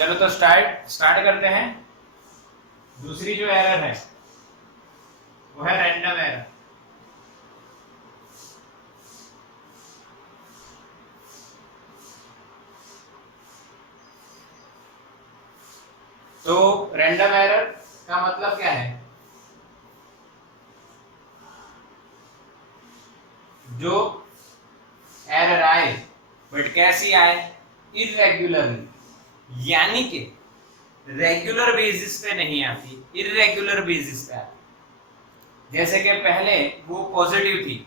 चलो तो स्टार्ट करते हैं। दूसरी जो एरर है वो है रैंडम एरर। तो रैंडम एरर का मतलब क्या है? जो एरर आए बट कैसी आए? इररेगुलरली, यानी कि रेगुलर बेसिस पे नहीं आती, इररेगुलर बेसिस पे आती। जैसे कि पहले वो पॉजिटिव थी,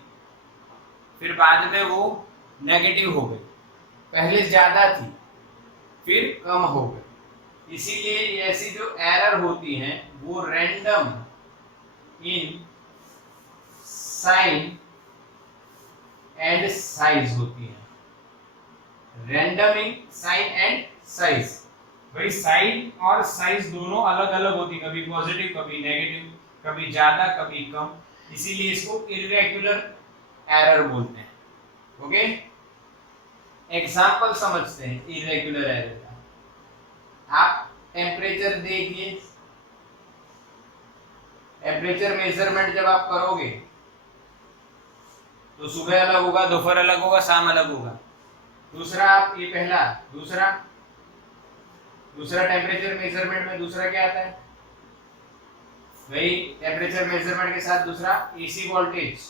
फिर बाद में वो नेगेटिव हो गई, पहले ज्यादा थी फिर कम हो गई। इसीलिए ऐसी जो एरर होती हैं वो random in sign and size होती है। Random in sign and size, भाई साइन और साइज दोनों अलग अलग होती, कभी पॉजिटिव कभी नेगेटिव, कभी ज्यादा कभी कम, इसीलिए इसको इर्रेगुलर एरर बोलते हैं। ओके, एग्जांपल समझते हैं इर्रेगुलर एरर का। आप टेम्परेचर देखिए, टेम्परेचर मेजरमेंट जब आप करोगे तो सुबह अलग होगा, दोपहर अलग होगा, शाम अलग होगा। दूसरा आप ये पहला, दूसरा टेम्परेचर मेजरमेंट में दूसरा क्या आता है भाई? टेम्परेचर मेजरमेंट के साथ दूसरा एसी वोल्टेज।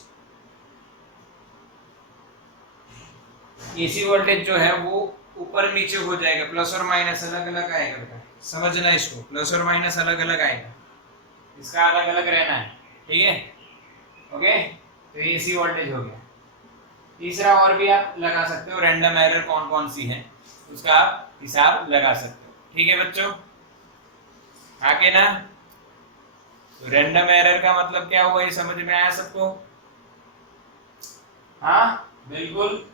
एसी वोल्टेज जो है वो ऊपर नीचे हो जाएगा, प्लस और माइनस अलग अलग आएगा बेटा, समझना इसको, प्लस और माइनस अलग अलग आएगा, इसका अलग अलग रहना है, ठीक है? ओके, तो एसी वोल्टेज हो गया। तीसरा और भी आप लगा सकते हो, रैंडम एरर कौन कौन सी है उसका आप हिसाब लगा सकते हो, ठीक है बच्चों? आगे ना, तो रैंडम एरर का मतलब क्या हुआ, ये समझ में आया सबको? हाँ बिल्कुल,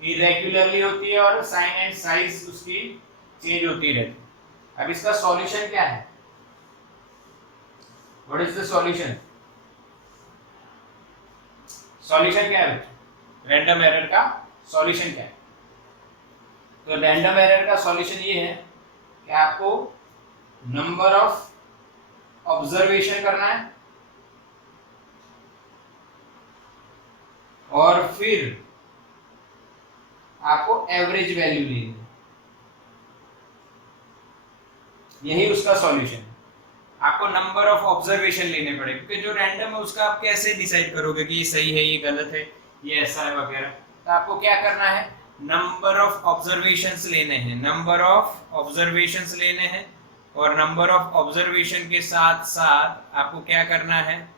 इरेगुलरली होती है और साइन एंड साइज उसकी चेंज होती रहती है। अब इसका सॉल्यूशन क्या है? What is the solution? Solution क्या है बच्चों? रैंडम एरर का सॉल्यूशन क्या है? तो रैंडम एरर का सॉल्यूशन ये है कि आपको नंबर ऑफ ऑब्जर्वेशन करना है और फिर आपको एवरेज वैल्यू लेनी है, यही उसका सॉल्यूशन है। आपको नंबर ऑफ ऑब्जर्वेशन लेने पड़ेंगे, क्योंकि जो रैंडम है उसका आप कैसे डिसाइड करोगे कि ये सही है, ये गलत है, ये ऐसा है वगैरह? तो आपको क्या करना है, नंबर ऑफ ऑब्जर्वेशंस लेने हैं, नंबर ऑफ ऑब्जर्वेशंस लेने हैं, और नंबर ऑफ ऑब्जर्वेशन के साथ साथ आपको क्या करना है,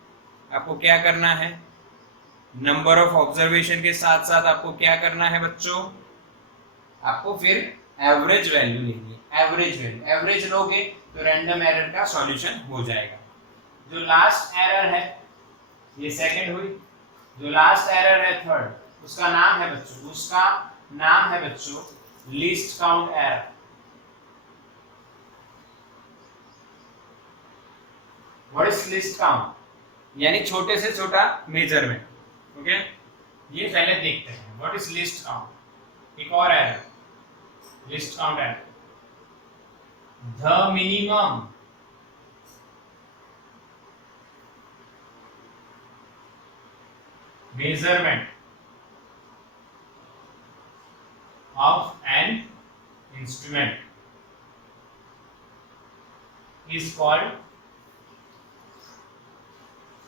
आपको क्या करना है, नंबर ऑफ ऑब्जर्वेशन के साथ साथ आपको क्या करना है बच्चों? आपको फिर एवरेज वैल्यू लेनी है, एवरेज वैल्यू। एवरेज लोगे तो रैंडम एरर का सॉल्यूशन हो जाएगा। जो लास्ट एरर है, ये सेकंड हुई, जो लास्ट एरर है थर्ड, उसका नाम है बच्चों, उसका नाम है बच्चों least count error. What is least count? यानी छोटे से छोटा मेजरमेंट। ओके, ये पहले देखते हैं व्हाट इज लीस्ट काउंट। एक और error, least count error, the minimum measurement of an instrument is called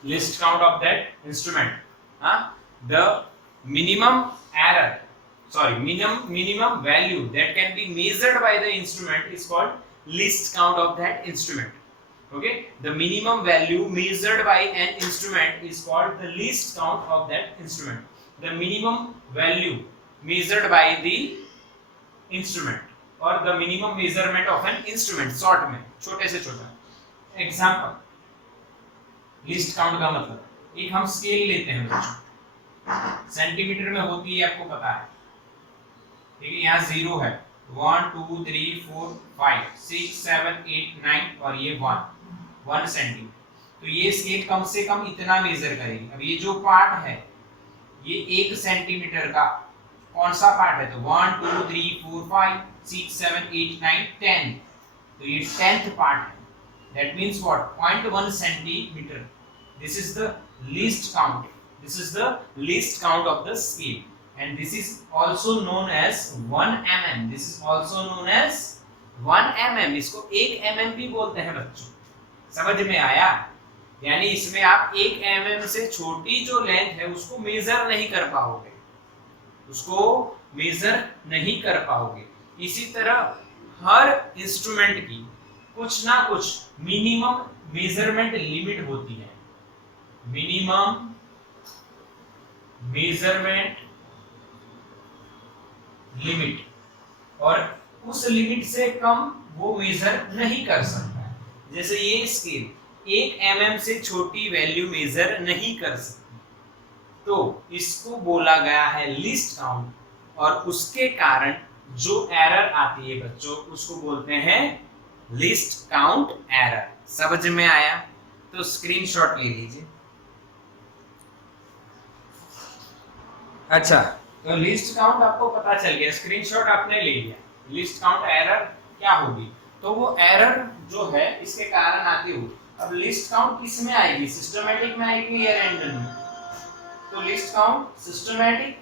least count of that instrument. The minimum error, sorry, minimum value that can be measured by the instrument is called least count of that instrument. Okay, the minimum value measured by an instrument is called the least count of that instrument. The minimum value measured by the instrument or the minimum measurement of an instrument, short में छोटे से छोटा। Example, least count का मतलब, एक हम scale लेते हैं बच्चों, सेंटीमीटर में होती है आपको पता है, ठीक है? यहाँ 0 है, 1 2 3 4 5 6 7 8 9 और ये 1 सेंटीमीटर। तो ये स्केल कम से कम इतना मेजर करेगी। अब ये जो पार्ट है ये 1 सेंटीमीटर का कौन सा पार्ट है, तो 1 2 3 4 5 6 7 8 9 10, तो ये 10th पार्ट है. That means what? 0.1 centimeter. This is the least count. This is the least count of the scale, and this is also known as 1 mm. This is also known as 1 mm. इसको 1 mm भी बोलते हैं बच्चों. समझ में आया? यानी इसमें आप 1 mm से छोटी जो लेंथ है उसको मेजर नहीं कर पाओगे, उसको मेजर नहीं कर पाओगे. इसी तरह हर इंस्ट्रूमेंट की कुछ ना कुछ मिनिमम मेजरमेंट लिमिट होती है. मिनिमम मेजरमेंट लिमिट, और उस लिमिट से कम वो मेजर नहीं कर सकता. जैसे ये स्केल 1 mm से छोटी वैल्यू मेजर नहीं कर सकती, तो इसको बोला गया है लीस्ट काउंट, और उसके कारण जो एरर आती है बच्चों उसको बोलते हैं लीस्ट काउंट एरर. समझ में आया? तो स्क्रीनशॉट ले लीजिए. अच्छा, तो लीस्ट काउंट आपको पता चल गया, स्क्रीनशॉट आपने ले लिया. लीस्ट काउंट एरर क्या होगी, तो वो एरर जो है इसके कारण आती होगी. अब लिस्ट काउंट किस में आएगी, सिस्टमैटिक में आएगी या रैंडम में? तो list count systematic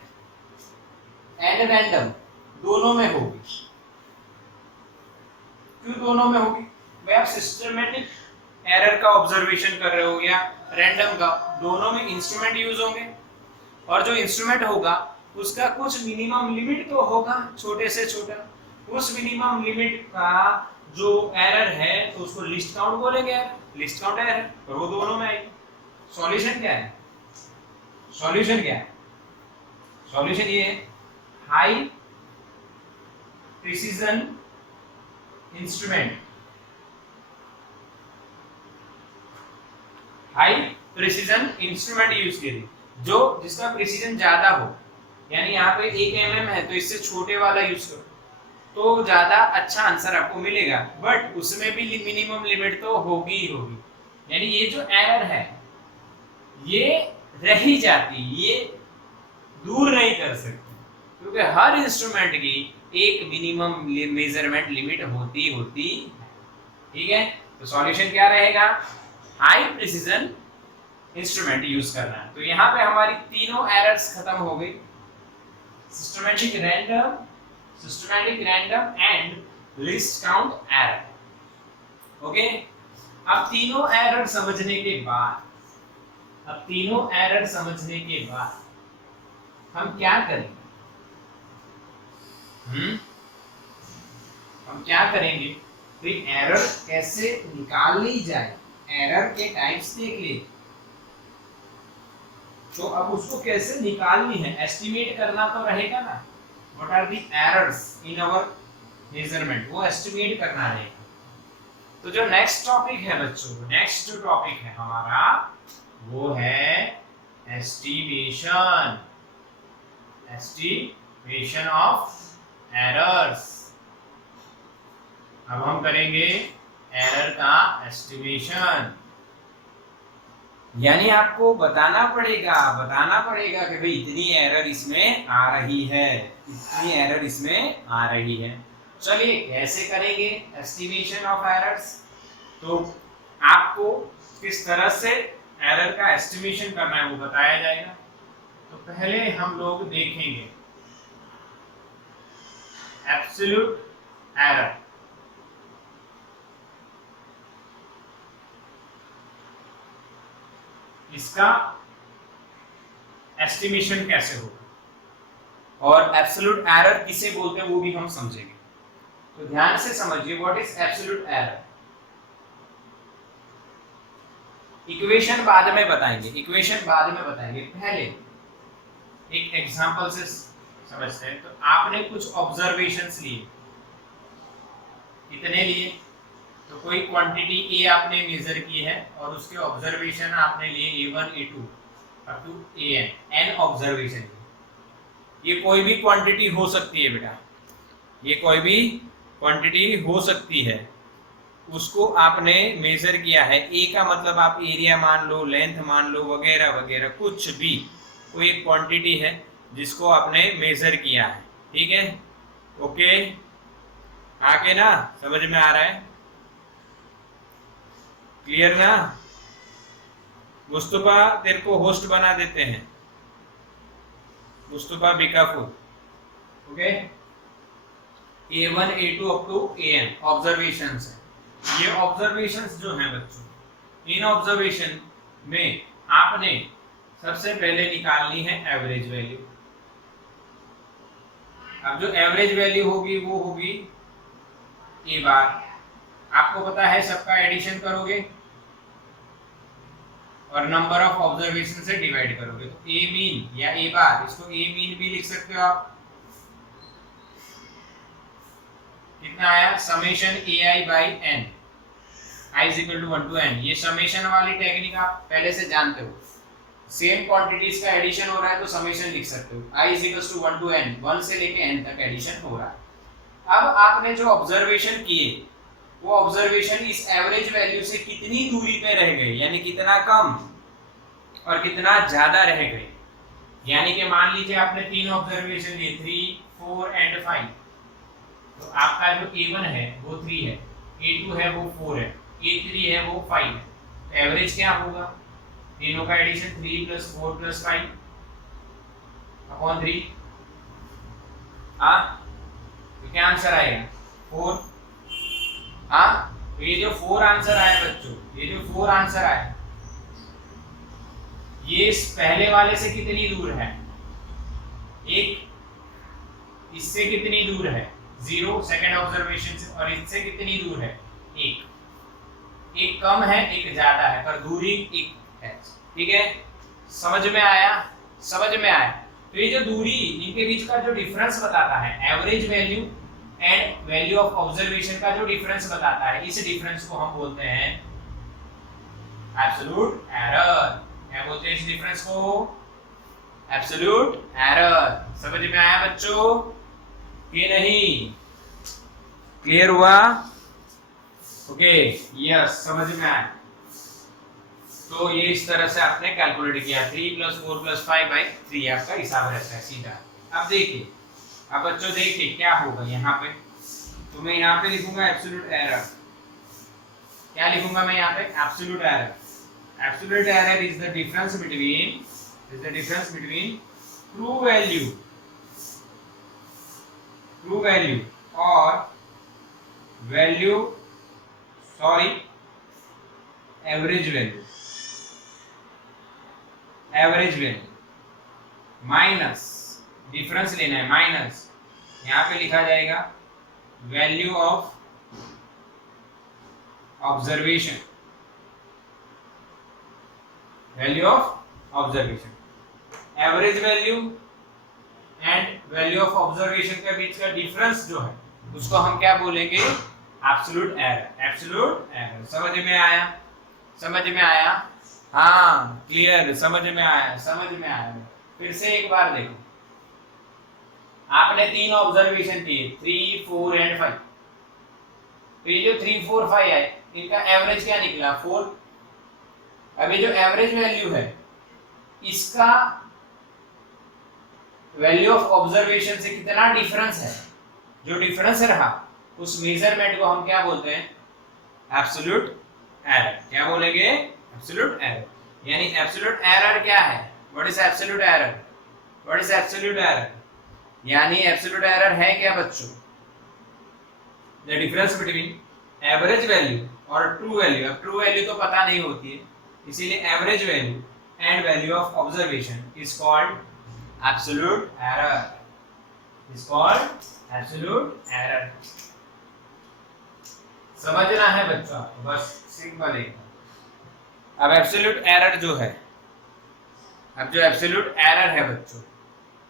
and random दोनों में होगी. क्यों दोनों में होगी भाई? आप सिस्टमैटिक एरर का ऑब्जर्वेशन कर रहे हो या रैंडम का, दोनों में इंस्ट्रूमेंट यूज होंगे, और जो इंस्ट्रूमेंट होगा उसका कुछ मिनिमम लिमिट तो होगा, छोटे से छोटा. उस मिनिमम लिमिट का जो एरर है तो उसको लिस्ट काउंट बोलेंगे. लिस्ट काउंट एरर, और वो दोनों में आएगी. सॉल्यूशन क्या है? सॉल्यूशन क्या है? सॉल्यूशन ये है high precision instrument. High precision instrument use कीजिए जो जिसका प्रिसीजन ज्यादा हो. यानी यहाँ पे 1 mm है तो इससे छोटे वाला यूज करो तो ज्यादा अच्छा आंसर आपको मिलेगा, बट उसमें भी मिनिमम लिमिट तो होगी ही होगी. यानी ये जो एरर है ये रह ही जाती, ये दूर नहीं कर सकती, क्योंकि हर इंस्ट्रूमेंट की एक मिनिमम मेजरमेंट लिमिट होती है. ठीक है, तो सॉल्यूशन क्या रहेगा? हाई प्रिसीजन इंस्ट्रूमेंट यूज करना है. तो यहाँ पे हमारी तीनों एरर्स खत्म हो गई, systematic random and list count error. Okay, अब तीनों एरर समझने के बाद हम क्या करेंगे? हम क्या करेंगे? भाई एरर कैसे निकाली जाए, एरर के टाइप्स देख लिए, तो अब उसको कैसे निकालनी है, एस्टिमेट करना तो रहेगा ना. What are the errors in our measurement, वो एस्टिमेट करना रहेगा. तो जो नेक्स्ट टॉपिक है बच्चों, नेक्स्ट जो टॉपिक है हमारा वो है एस्टिमेशन ऑफ एरर्स. अब हम करेंगे एरर का एस्टिमेशन. यानी आपको बताना पड़ेगा कि भाई इतनी एरर इसमें आ रही है, चलिए कैसे करेंगे एस्टिमेशन ऑफ एरर्स. तो आपको किस तरह से एरर का एस्टिमेशन करना है वो बताया जाएगा. तो पहले हम लोग देखेंगे एब्सोल्यूट एरर. इसका एस्टिमेशन कैसे होगा और एब्सोल्यूट एरर किसे बोलते हैं वो भी हम समझेंगे. तो ध्यान से समझिए what is absolute error. Equation बाद में बताएंगे, पहले एक एग्जांपल से समझते हैं. तो आपने कुछ ऑब्जर्वेशंस लिए, कितने लिए? तो कोई क्वांटिटी ए आपने मेजर की है और उसके ऑब्जर्वेशन आपने लिए A1 A2 up to N observation. ये कोई भी क्वांटिटी हो सकती है बेटा, ये कोई भी क्वांटिटी हो सकती है. उसको आपने मेजर किया है. ए का मतलब आप एरिया मान लो, लेंथ मान लो, वगैरह वगैरह, कुछ भी कोई एक क्वांटिटी है. जिसको आपने मेजर किया है, ठीक है। ओके, आके ना समझ में आ रहा है, क्लियर ना। मुस्तफा तेरे को होस्ट बना देते हैं, मुस्तफा बिकाफुर। Okay, A1 A2 up to AN observations है। ये ऑब्जर्वेशंस जो हैं बच्चों, इन ऑब्जर्वेशन में आपने सबसे पहले निकालनी है एवरेज वैल्यू। अब जो एवरेज वैल्यू होगी वो होगी A बार। आपको पता है सबका एडिशन करोगे और नंबर ऑफ ऑब्जर्वेशन से डिवाइड करोगे तो A मीन या A बार, इसको A मीन भी लिख सकते हो आप। कितना आया, summation AI by n, i is equal to 1 to n। ये समेशन वाली टेक्निक आप पहले से जानते हो। सेम क्वांटिटीज का एडिशन हो रहा है तो समेशन लिख सकते हो, i is equal to 1 to n, 1 से लेके n तक एडिशन हो रहा है। अब आपने जो ऑब्जर्वेशन किए वो ऑब्जर्वेशन इस एवरेज वैल्यू से कितनी दूरी पे रह गए, यानी कितना कम और कितना ज्यादा रह गए। यानी कि मान लीजिए आपने 3 ऑब्जर्वेशन लिए, 3, 4 एंड 5, तो आपका जो A1 है वो 3 है, A2 है वो 4 है, A3 है वो 5 है। तो एवरेज क्या होगा, तीनों का एडिशन 3 + 4 + 5 अपॉन 3। हाँ, तो क्या आंसर आएगा, 4। हाँ, तो ये जो 4 आंसर आया बच्चों, ये जो 4 आंसर आया, ये इस पहले वाले से कितनी दूर है, एक। इससे कितनी दूर है, 0 सेकंड ऑब्जर्वेशन से, और इससे कितनी दूर है, 1। एक कम है एक ज्यादा है, पर दूरी एक है, ठीक है। समझ में आया, समझ में आया। तो ये जो दूरी, इनके बीच का जो डिफरेंस बताता है, average value and value of observation का जो डिफरेंस बताता है, इस डिफरेंस को हम बोलते हैं एब्सोल्यूट एरर। क्या बोलते हैं इस डिफरेंस को, एब्सोल्यूट एरर। समझ में आया बच्चों कि नहीं, क्लियर हुआ। ओके, यस, समझ में आया। तो ये इस तरह से आपने कैलकुलेट किया, 3 + 4 + 5/3 आपका हिसाब रहता है सीधा। अब देखिए, अब बच्चों देखिए क्या होगा यहाँ पे, तो मैं यहाँ पे लिखूंगा एब्सोल्यूट एरर। क्या लिखूंगा मैं यहाँ पे, absolute error. Absolute error is the difference between true value और एवरेज वैल्यू माइनस, डिफरेंस लेना है माइनस, यहाँ पे लिखा जाएगा value of observation, average value and value of observation के बीच का डिफरेंस जो है उसको हम क्या बोलेंगे, एब्सोल्यूट एरर। समझ में आया, समझ में आया। हाँ, क्लियर, समझ में आया। फिर से एक बार देखो, आपने 3 ऑब्जर्वेशन किए, 3, 4 एंड 5। तो ये जो 3, 4, 5 है, इनका एवरेज क्या निकला, 4। अब ये जो एवरेज वैल्यू है, इसका वैल्यू ऑफ ऑब्जर्वेशन से कितना डिफरेंस है, जो डिफरेंस रहा उस मेजरमेंट को हम क्या बोलते हैं, एब्सोल्यूट एरर। क्या बोलेंगे, एब्सोल्यूट एरर। यानी एब्सोल्यूट एरर क्या है, व्हाट इज एब्सोल्यूट एरर, यानी एब्सोल्यूट एरर है क्या बच्चों, the difference between average value और ट्रू वैल्यू। अब ट्रू वैल्यू तो पता नहीं होती है, इसीलिए average value and value of observation is called absolute error. समझना है बच्चों आपको, बस सिंपल है। अब एब्सोल्यूट एरर जो है, अब जो एब्सोल्यूट एरर है बच्चों,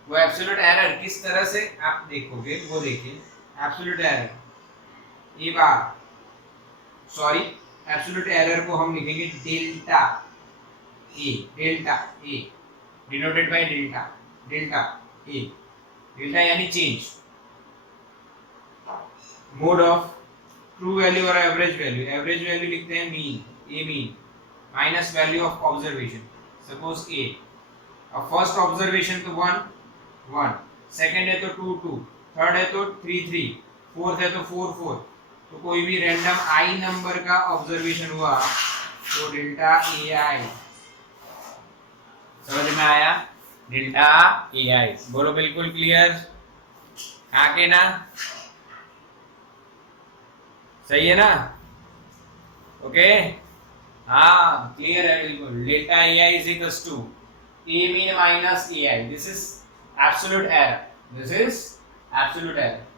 वो एब्सोल्यूट एरर किस तरह से आप देखोगे, वो देखिए। एब्सोल्यूट एरर ये बात, सॉरी, एब्सोल्यूट एरर को हम लिखेंगे delta A, denoted by delta A. Delta यानी change, mod of true value और एवरेज वैल्यू लिखते हैं mean minus value of observation, suppose A. अब फर्स्ट ऑब्जर्वेशन तो 1, 1, सेकंड है तो 2 2, थर्ड है तो 3 3, फोर्थ है तो 4 4। तो कोई भी रैंडम आई नंबर का ऑब्जर्वेशन हुआ तो डेल्टा ए आई, समझ में आया? डेल्टा ए आई, बोलो बिल्कुल क्लियर? हाँ के ना? सही है ना? ओके, हाँ क्लियर है बिल्कुल। Delta A I is equals to A mean minus A I. This is absolute error, this is absolute error.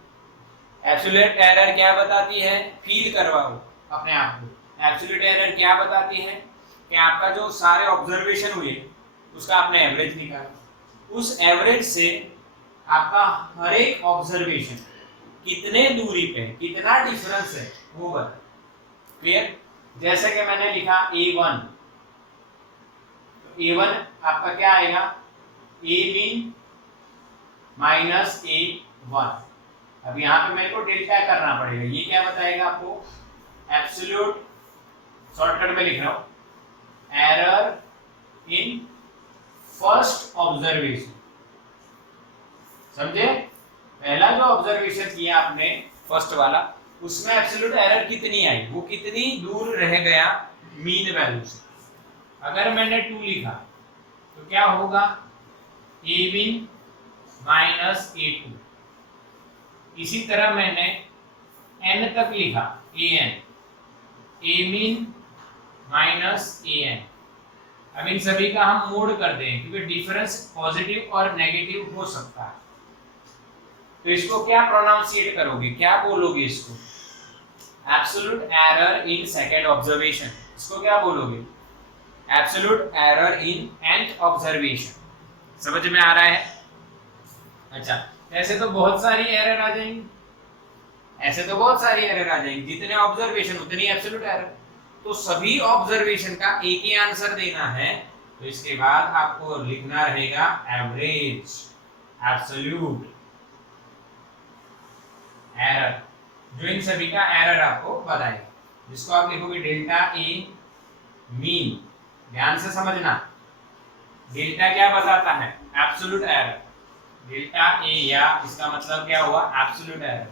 Absolute error क्या बताती है? फील करवाओ अपने आप को। एब्सोल्यूट एरर क्या बताती है कि आपका जो सारे ऑब्जर्वेशन हुए उसका आपने एवरेज निकाला, उस एवरेज से आपका हर एक ऑब्जर्वेशन कितने दूरी पे, कितना डिफरेंस है वो बता। क्लियर? जैसे कि मैंने लिखा A1, तो A1 आपका क्या आएगा? A mean minus A1। अब यहाँ पे मेरे को डेल्टा करना पड़ेगा। ये क्या बताएगा आपको? एब्सोल्यूट, शॉर्टकट में लिख रहा हूँ, एरर इन फर्स्ट ऑब्जर्वेशन। समझे? पहला जो ऑब्जर्वेशन किया आपने फर्स्ट वाला, उसमें एब्सोल्यूट एरर कितनी आई, वो कितनी दूर रह गया मीन वैल्यू से। अगर मैंने 2 लिखा तो क्या होगा? ए मीन माइनस A2। इसी तरह मैंने n तक लिखा, an, a mean minus an। अब इन सभी का हम मोड कर दें क्योंकि डिफरेंस पॉजिटिव और नेगेटिव हो सकता है। तो इसको क्या प्रोनाउंसिएट करोगे, क्या बोलोगे इसको? Absolute error in second observation. इसको क्या बोलोगे? Absolute error in nth observation. समझ में आ रहा है? अच्छा, ऐसे तो बहुत सारी एरर आ जाएंगी, ऐसे तो बहुत सारी एरर आ जाएंगी। जितने ऑब्जर्वेशन उतनी एब्सोल्यूट एरर। तो सभी ऑब्जर्वेशन का एक ही आंसर देना है, तो इसके बाद आपको लिखना रहेगा एवरेज, एब्सोल्यूट एरर, जो इन सभी का एरर आपको बताएगा, जिसको आप लिखोगे डेल्टा ए मीन। ध्यान से समझना, डेल्टा क्या बताता है? Absolute error. डेल्टा ए या इसका मतलब क्या हुआ? Absolute error.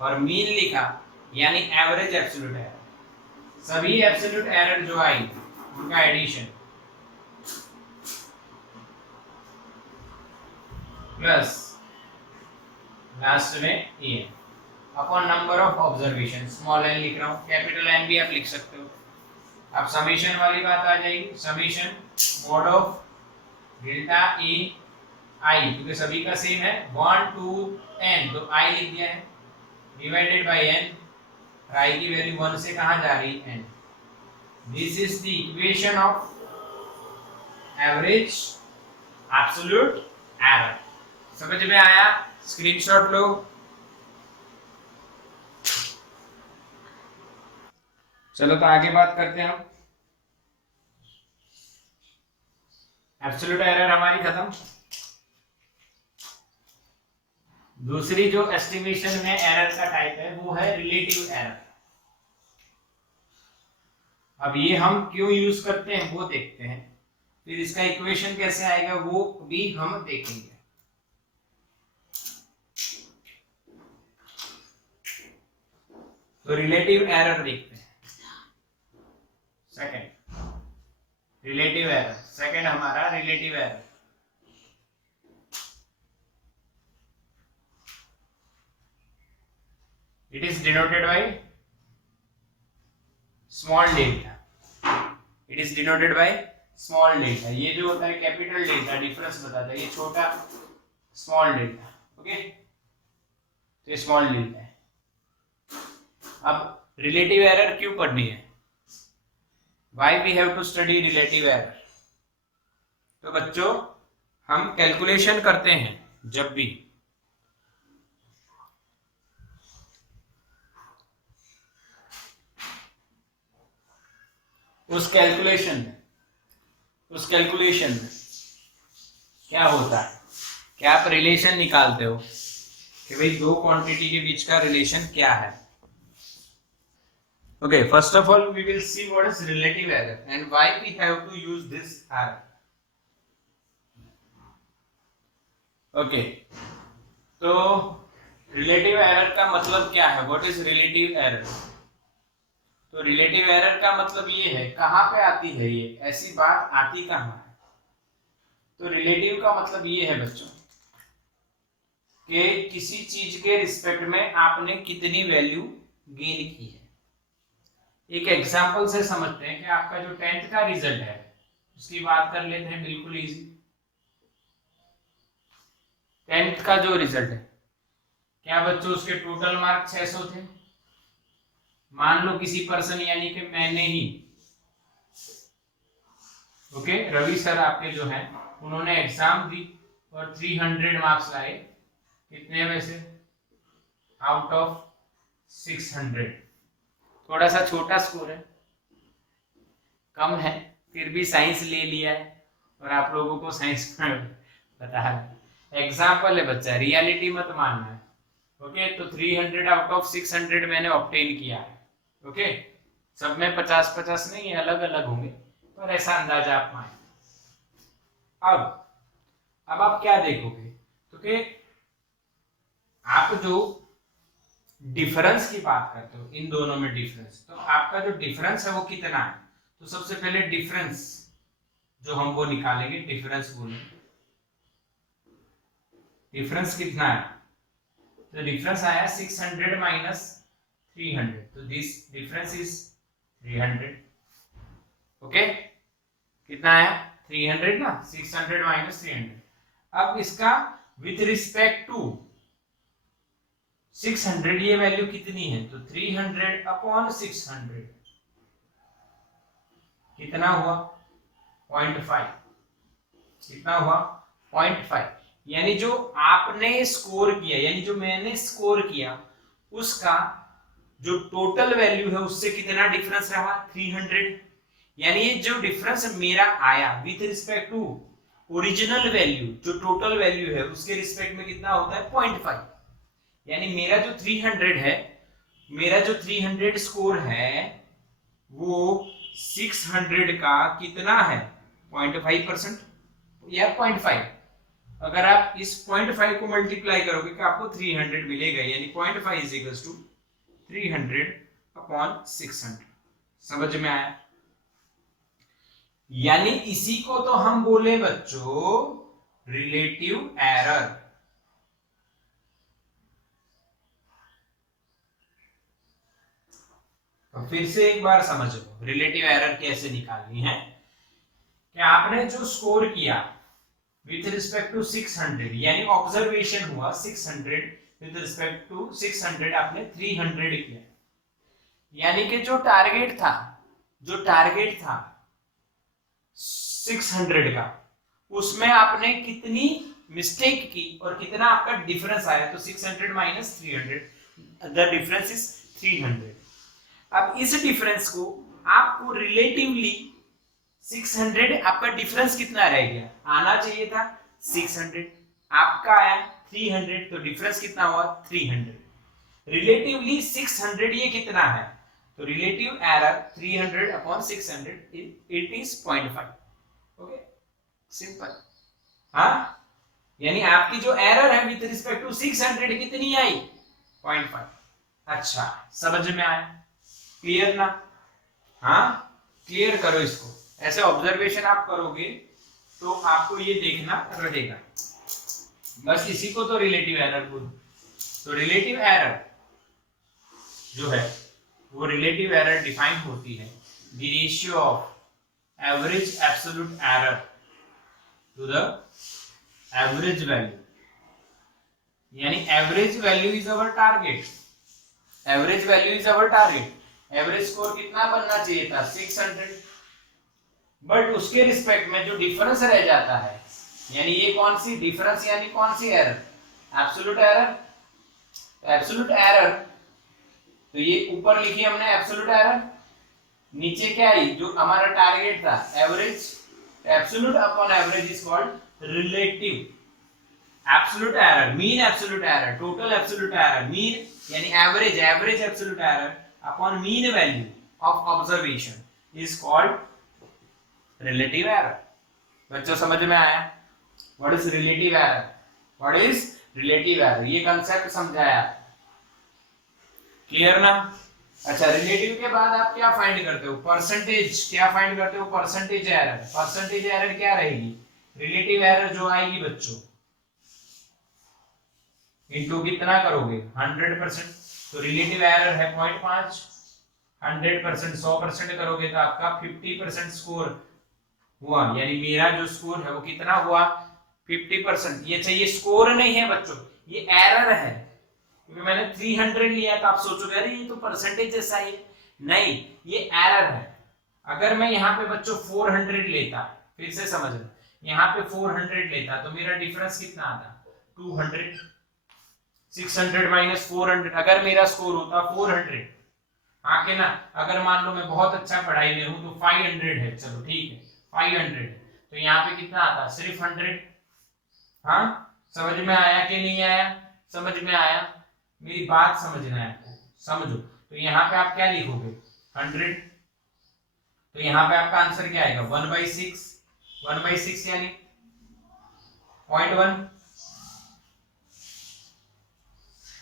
और मीन लिखा यानी एवरेज एब्सोल्यूट एरर। सभी एब्सोल्यूट एरर जो आई उनका एडिशन प्लस लास्ट में a upon number of observation. Small N लिख रहा हूं, कैपिटल एन भी आप लिख सकते हो। अब समीशन वाली बात आ जाएगी, summation mode of delta A आई, क्योंकि सभी का सेम है 1 2 n, तो आई लिख दिया है, डिवाइडेड बाय n। आई की वैल्यू 1 से कहां जा रही? n। This is the equation of average absolute error. समझ में आया? स्क्रीनशॉट लो। चलो तो आगे बात करते हैं हम। एब्सोल्यूट एरर हमारी खत्म। दूसरी जो एस्टिमेशन में एरर का टाइप है वो है रिलेटिव एरर। अब ये हम क्यों यूज करते हैं वो देखते हैं, फिर इसका इक्वेशन कैसे आएगा वो भी हम देखेंगे। तो रिलेटिव एरर देखते हैं। सेकंड रिलेटिव एरर, सेकंड हमारा relative error. It is denoted by small delta. It is denoted by small delta. ये जो होता है कैपिटल डेल्टा डिफरेंस बताता है, ये छोटा स्मॉल डेल्टा। ओके, तो ये स्मॉल डेल्टा है। अब रिलेटिव एरर क्यों पढ़नी है? Why we have to study relative error? तो बच्चों हम कैलकुलेशन करते हैं जब भी, उस कैलकुलेशन में क्या होता है कि आप रिलेशन निकालते हो कि भाई दो क्वांटिटी के बीच का रिलेशन क्या है। Okay, first of all, we will see what is relative error and why we have to use this error. Okay, तो रिलेटिव एरर का मतलब क्या है? What is relative error? तो रिलेटिव एरर का मतलब ये है, कहाँ पे आती है ये, ऐसी बात आती कहाँ है? तो रिलेटिव का मतलब ये है बच्चों कि किसी चीज के रिस्पेक्ट में आपने कितनी वैल्यू गेन की है। एक एग्जांपल से समझते हैं कि आपका जो 10th का रिजल्ट है उसकी बात कर लेते हैं, बिल्कुल इजी। 10th का जो रिजल्ट है, क्या बच्चों उसके टोटल मार्क 600 थे? मान लो किसी पर्सन यानी कि मैंने ही, ओके, रवि सर आपके जो हैं उन्होंने एग्जाम दी और 300 मार्क्स लाए, कितने में से? Out of 600। थोड़ा सा छोटा स्कोर है, कम है, फिर भी साइंस ले लिया है और आप लोगों को साइंस में पता है। एग्जाम्पल है बच्चा, रियलिटी मत मानना है। ओके, तो 300 आउट ऑफ 600 मैंने ऑब्टेन किया है। ओके, सब में 50-50 नहीं, अलग अलग होंगे, पर ऐसा अंदाजा आप माने। अब आप क्या देखोगे, तो कि आप जो डिफरेंस की बात करते हो, इन दोनों में डिफरेंस, तो आपका जो डिफरेंस है वो कितना है? तो सबसे पहले डिफरेंस जो हम वो निकालेंगे, डिफरेंस बोलेंगे। डिफरेंस कितना है? तो डिफरेंस आया 600 माइनस 300, तो दिस डिफरेंस इज 300। ओके, कितना आया? 300 ना, 600 माइनस 300। अब इसका विथ रिस्पेक्ट टू 600 ये वैल्यू कितनी है? तो 300 अपॉन 600 कितना हुआ? 0.5। कितना हुआ? 0.5। यानी जो आपने स्कोर किया, यानी जो मैंने स्कोर किया, उसका जो टोटल वैल्यू है उससे कितना डिफरेंस रहा? 300। यानी ये जो डिफरेंस मेरा आया with respect to original value, जो टोटल वैल्यू है उसके रिस्पेक्ट में कितना होता है? 0.5। यानी मेरा जो 300 है, मेरा जो 300 स्कोर है वो 600 का कितना है? 0.5% या 0.5। अगर आप इस 0.5 को मल्टीप्लाई करोगे तो आपको 300 मिलेगा, यानी 0.5 इज इक्वल्स टू 300 अपॉन 600। समझ में आया? यानी इसी को तो हम बोले बच्चों रिलेटिव एरर। तो फिर से एक बार समझ लो रिलेटिव एरर कैसे निकालनी है। कि आपने जो स्कोर किया विथ रिस्पेक्ट टू 600, यानी ऑब्जर्वेशन हुआ 600, विथ रिस्पेक्ट टू 600 आपने 300 किया, यानी कि जो टारगेट था 600 का, उसमें आपने कितनी मिस्टेक की और कितना आपका डिफरेंस आया? तो 600 माइनस 300, द डिफरेंस इज 300। अब इस डिफरेंस को आपको रिलेटिवली 600, आपका डिफरेंस कितना रह गया? आना चाहिए था 600, आपका आया 300, तो डिफरेंस कितना हुआ? 300। रिलेटिवली 600 ये कितना है? तो relative error 300 upon 600, it is 0.5। Okay, simple. हाँ, यानी आपकी जो एरर है विथ रिस्पेक्ट टू 600 कितनी आई? 0.5। अच्छा, समझ में आया? क्लियर ना? हाँ, क्लियर करो इसको। ऐसे ऑब्जर्वेशन आप करोगे तो आपको ये देखना रहेगा। बस इसी को तो रिलेटिव एरर बोल। तो रिलेटिव एरर जो है वो रिलेटिव एरर डिफाइन होती है the ratio of average absolute error to the average value. यानी average value is our target, average value is our target. Average score कितना बनना चाहिए था? 600, बट उसके रिस्पेक्ट में जो डिफरेंस रह जाता है, यानी ये कौन सी डिफरेंस, यानी कौन सी error? Absolute error. Absolute error, तो ये ऊपर लिखी हमने एब्सोल्यूट एरर, नीचे क्या आई? जो हमारा टारगेट था average. Absolute upon average is called relative absolute error, mean absolute error, total absolute error, mean यानी average, average absolute error upon mean value of observation is called relative error. बच्चों समझ में आया? What is relative error? What is relative error, ये concept समझाया, clear ना। अच्छा, relative के बाद आप क्या फाइंड करते हो, परसेंटेज, क्या फाइंड करते हो, परसेंटेज एरर। परसेंटेज एरर क्या रहेगी, रिलेटिव एरर जो आएगी बच्चों, इनटू कितना करोगे 100%, तो रिलेटिव एरर है 0.5, 100% 100% करोगे तो आपका 50% स्कोर हुआ, यानी मेरा जो स्कोर है वो कितना हुआ 50%। ये चाहिए स्कोर नहीं है बच्चों, ये एरर है, क्योंकि मैंने 300 लिया तो आप सोचोगे अरे ये तो परसेंटेज जैसा ही है, नहीं ये एरर है। अगर मैं यहाँ पे बच्चों 400 लेता, फिर से समझना, यहाँ पे 400 लेता तो मेरा डिफरेंस कितना आता 200, 600 माइनस 400, अगर मेरा स्कोर होता 400, हाँ के ना। अगर मान लो मैं बहुत अच्छा पढ़ाई में हूं तो 500 है, चलो ठीक है 500, तो यहाँ पे कितना आता सिर्फ 100। हाँ, समझ में आया कि नहीं आया, समझ में आया, मेरी बात समझना है आपको, समझो। तो यहाँ पे आप क्या लिखोगे 100, तो यहाँ पे आपका आंसर क्या आएगा 1/6, 1/6 यानी 0.1,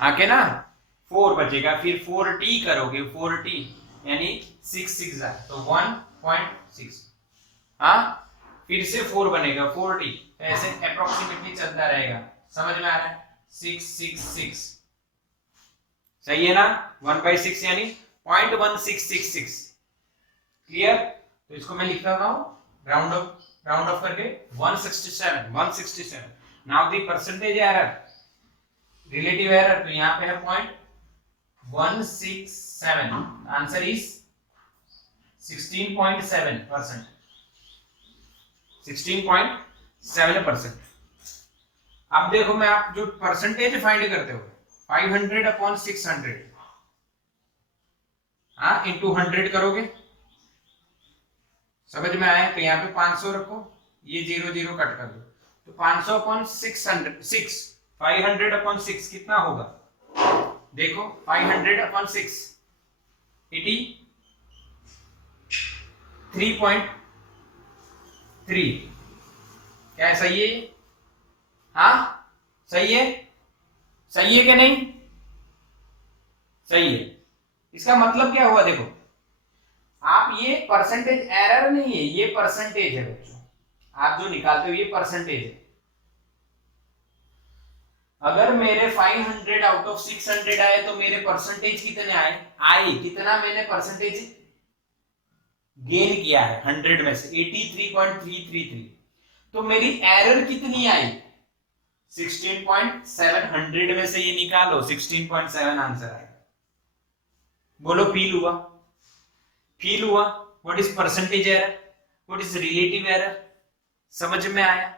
आके ना 4 बचेगा, फिर 4t करोगे, 4t यानी 6 6 तो 1.6, हाँ फिर से 4 बनेगा 4t, तो ऐसे अप्रोक्सीमेटली चलता रहेगा, समझ में आ रहा है 666, सही है ना, 1/6 यानी 0.1666, क्लियर। तो इसको मैं लिखता हूं राउंड ऑफ करके 167। Now the percentage error, relative error, तो यहाँ पे है 0.167, आंसर इज 16.7%, 16.7%। अब देखो, मैं आप जो परसेंटेज फाइंड करते हो 500/600, हाँ इंटू 100 करोगे, समझ में आया। तो यहाँ पे 500 रखो, ये 0 0 कट कर दो, तो 500/600, 500/6 कितना होगा, देखो 500/6 83.3, क्या सही है, हाँ सही है, सही है कि नहीं, सही है। इसका मतलब क्या हुआ, देखो आप, ये परसेंटेज एरर नहीं है, ये परसेंटेज है बच्चों, आप जो निकालते हो ये परसेंटेज है। अगर मेरे 500 आउट ऑफ 600 आए तो मेरे परसेंटेज कितने आए, कितना मैंने परसेंटेज गेन किया है 100 में से 83.333, तो मेरी एरर कितनी आई 16.7, 100 में से ये निकालो 16.7 आंसर आएगा। बोलो फील हुआ, फील हुआ, what is percentage error, what is relative error, समझ में आया,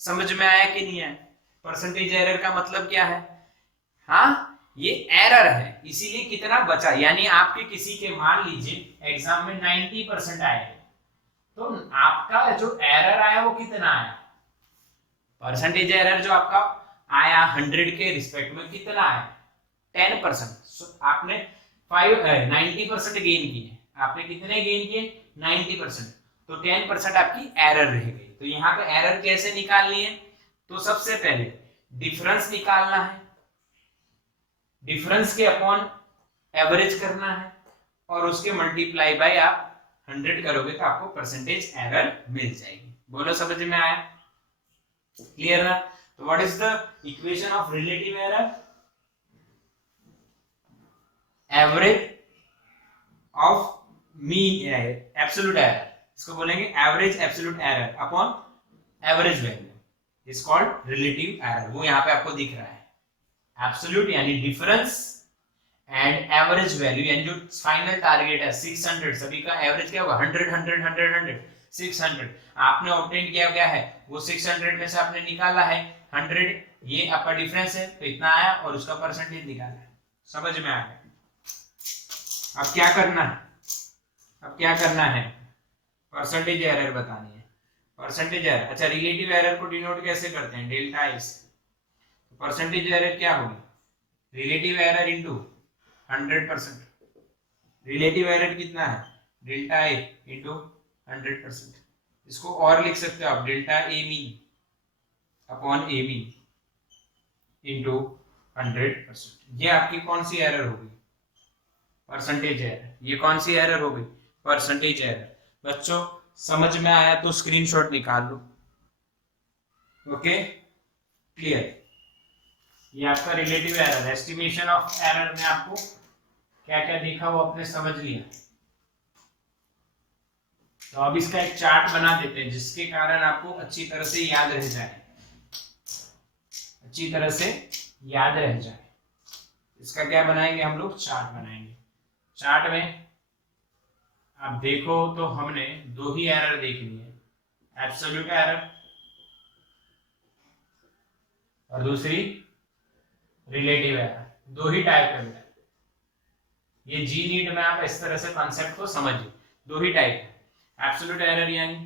समझ में आया कि नहीं आया। परसेंटेज एरर का मतलब क्या है, हाँ ये एरर है, इसीलिए कितना बचा, यानी आपके किसी के मान लीजिए एग्जाम में 90% आए, तो आपका जो एरर आया वो कितना आया, परसेंटेज एरर जो आपका आया 100 के रिस्पेक्ट में कितना आया 10%। आपने 90% गेन किए, आपने कितने गेन किए 90%, तो 10% आपकी एरर रह गई। तो यहाँ पे एरर कैसे निकालनी है, तो सबसे पहले डिफरेंस निकालना है, डिफरेंस के अपॉन एवरेज करना है, और उसके मल्टीप्लाई बाय आप 100 करोगे तो आपको परसेंटेज एरर मिल जाएगी। बोलो समझ में आया, क्लियर ना। तो what is the equation of relative error, average of mean absolute error, इसको बोलेंगे average absolute error upon average value, is called relative error. वो यहाँ पे आपको दिख रहा है, एब्सोल्यूट यानी डिफरेंस एंड एवरेज वैल्यू, यानी जो फाइनल टारगेट है 600, सभी का एवरेज क्या होगा 100 100 100 100 600, आपने ऑब्टेन किया क्या है वो 600 में से आपने निकाला है 100, ये आपका डिफरेंस है तो इतना आया, और उसका परसेंटेज निकाला है, समझ में आ गया। अब क्या करना है, अब क्या करना है, परसेंटेज एरर बतानी है, परसेंटेज एरर। अच्छा, रिलेटिव एरर को डिनोट कैसे करते हैं, डेल्टा आई से। परसेंटेज एरर क्या होगी, relative error into 100%, relative error कितना है डेल्टा ए इनटू 100%, इसको और लिख सकते हो आप delta A mean upon A mean, into 100%। ये आपकी कौन सी एरर होगी? Percentage error. ये कौन सी एरर होगी? Percentage error. बच्चों समझ में आया तो स्क्रीनशॉट निकाल लो। Okay clear? ये आपका relative error, estimation of error में आपको क्या क्या देखा वो आपने समझ लिया। तो अब इसका एक चार्ट बना देते हैं जिसके कारण आपको अच्छी तरह से याद रह जाए, अच्छी तरह से याद रह जाए। इसका क्या बनाएंगे हम लोग? चार्ट बनाएंगे। चार्ट में आप देखो तो हमने दो ही एरर देख ली है, एब्सोल्यूट एरर और दूसरी रिलेटिव एरर। दो ही टाइप है। ये जी नीट में आप इस तरह से कॉन्सेप्ट को समझिए। दो ही टाइप है, एब्सोल्यूट एरर यानी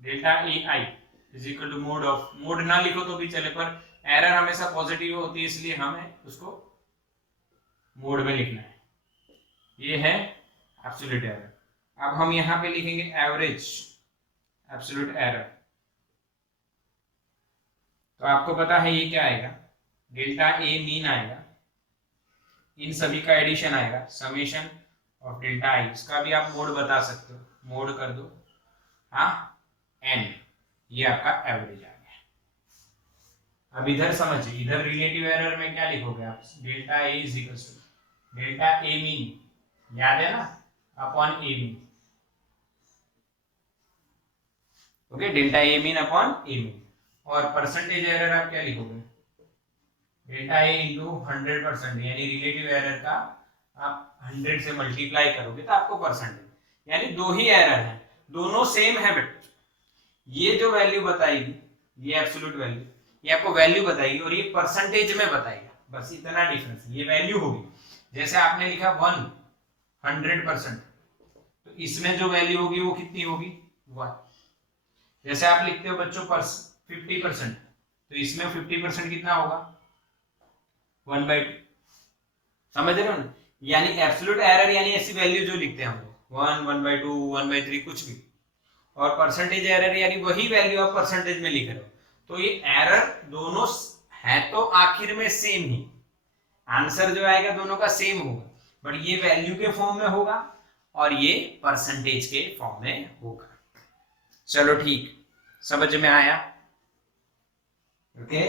delta A I is equal to mod of, mod ना लिखो तो भी चले पर एरर हमेशा पॉजिटिव होती है इसलिए हमें उसको मोड में लिखना है। ये है एब्सोल्यूट एरर। अब हम यहां पे लिखेंगे एवरेज एब्सोल्यूट एरर। तो आपको पता है ये क्या आएगा? डेल्टा ए मीन आएगा, इन सभी का एडिशन आएगा, समेशन ऑफ डेल्टा आई। इसका भी आप मोड बता सकते हो, मोड कर दो हाँ एन। ये आपका एवरेज आ गया। अब इधर समझिए, इधर रिलेटिव एरर में क्या लिखोगे आप? Delta A is equal to delta A mean, याद है ना, upon A mean. Okay, delta A mean upon A mean. और परसेंटेज एरर आप क्या लिखोगे? डेल्टा ए इंटू 100%, यानी रिलेटिव एरर का आप 100 से मल्टीप्लाई करोगे तो आपको परसेंटेज। यानी दो ही एरर है, दोनों सेम है बट ये जो वैल्यू बताएगी ये एब्सोल्यूट वैल्यू, ये आपको वैल्यू बताएगी और ये परसेंटेज में बताएगा। बस इतना डिफरेंस, ये वैल्यू होगी। जैसे आपने लिखा 100%, तो इसमें जो वैल्यू होगी वो कितनी होगी? 1। जैसे आप लिखते हो बच्चों 50%, तो इसमें 50% कितना होगा? 1/2। समझ रहे हो ना? यानी एब्सोल्यूट एरर यानी ऐसी वैल्यू जो लिखते हैं हम लोग 1, 1/2, 1/3 कुछ भी। और परसेंटेज एरर यानी वही वैल्यू आप परसेंटेज में लिख रहे हो। तो ये एरर दोनों है तो आखिर में सेम ही, आंसर जो आएगा दोनों का सेम होगा, बट ये वैल्यू के फॉर्म में होगा और ये परसेंटेज के फॉर्म में होगा। चलो ठीक, समझ में आया? ओके